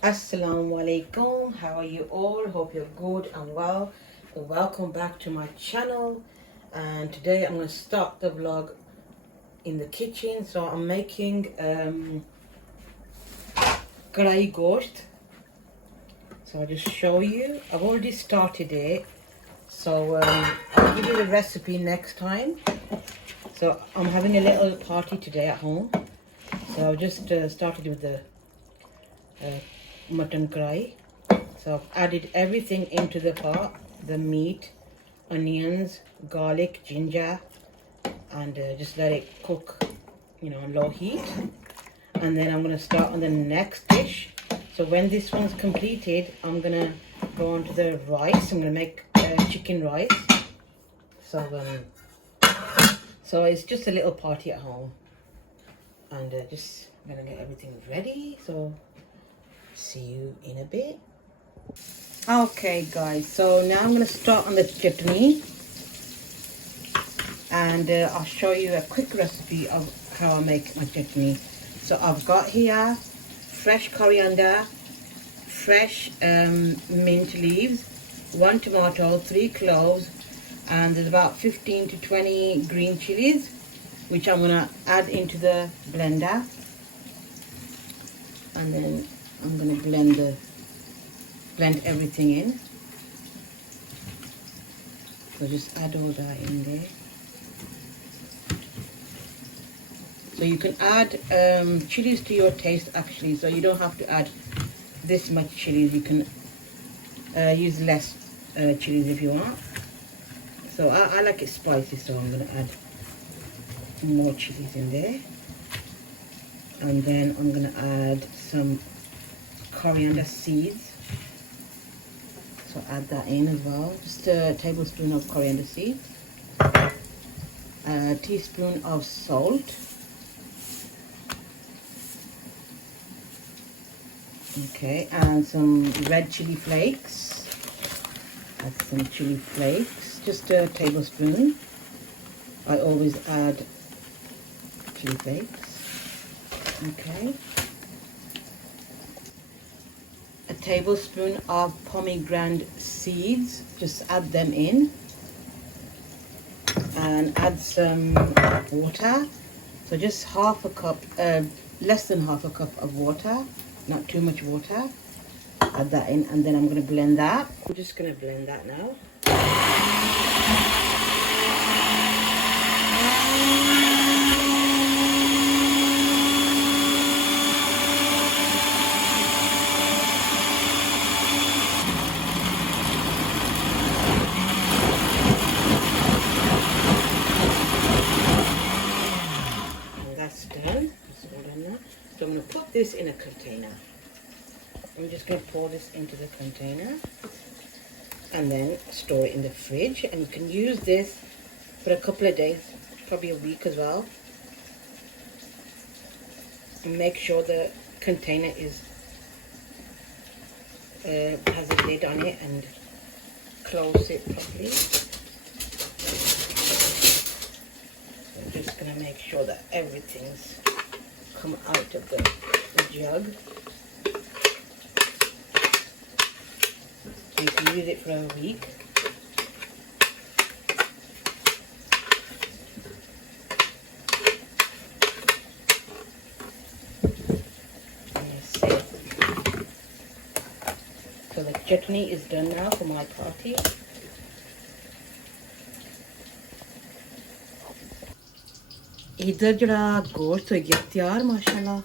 Assalamu alaikum. How are you all? Hope you're good and well. Welcome back to my channel. And today I'm going to start the vlog in the kitchen. So I'm making kadai gosht. So I'll just show you. I've already started it. So I'll give you the recipe next time. So I'm having a little party today at home. So I've just started with the mutton kadai. So I've added everything into the pot, the meat, onions, garlic, ginger, and just let it cook, on low heat. And then I'm going to start on the next dish. So when this one's completed, I'm going to go on to the rice. I'm going to make chicken rice. So it's just a little party at home. And just I'm going to get everything ready. So see you in a bit. Okay guys, so now I'm going to start on the chutney, and I'll show you a quick recipe of how I make my chutney. So I've got here fresh coriander, fresh mint leaves, 1 tomato, 3 cloves, and there's about 15 to 20 green chilies, which I'm going to add into the blender. And then I'm going to blend everything in. So just add all that in there. So you can add chilies to your taste actually, so you don't have to add this much chilies. You can use less chilies if you want. So I like it spicy, so I'm going to add more chilies in there. And then I'm going to add some coriander seeds. So add that in as well. Just a tablespoon of coriander seeds. A teaspoon of salt. Okay, and some red chili flakes. Add some chili flakes. Just a tablespoon. I always add chili flakes. Okay. A tablespoon of pomegranate seeds, just add them in, and add some water. So just half a cup, less than half a cup of water, not too much water. Add that in, and then I'm going to blend that. I'm just going to blend that now. So I'm going to put this in a container. I'm just going to pour this into the container and then store it in the fridge. And you can use this for a couple of days, probably a week as well. And make sure the container has a lid on it, and close it properly. So I'm just going to make sure that everything's come out of the jug. You can use it for a week. So the chutney is done now for my party. इधर जड़ा गोश्त हो गया तैयार माशाल्लाह,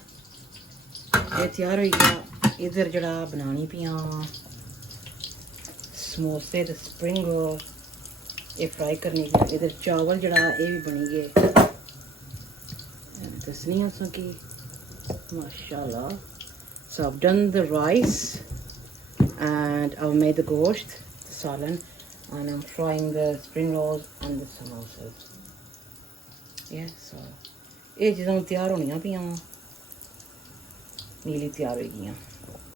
ये तैयार हो गया। इधर जड़ा बनानी पियां समोसे ते स्प्रिंग रोल, ये फ्राई करनी पियां। इधर चावल जड़ा ये भी बनी गए, दसनी हो सकी माशाल्लाह। So I've done the rice and I've made the gosht, the salan, and I'm frying the spring rolls and the samosas. Yeah, so ये चीज़ां तैयार होनियां पियां, नीली तैयार हो गईयां।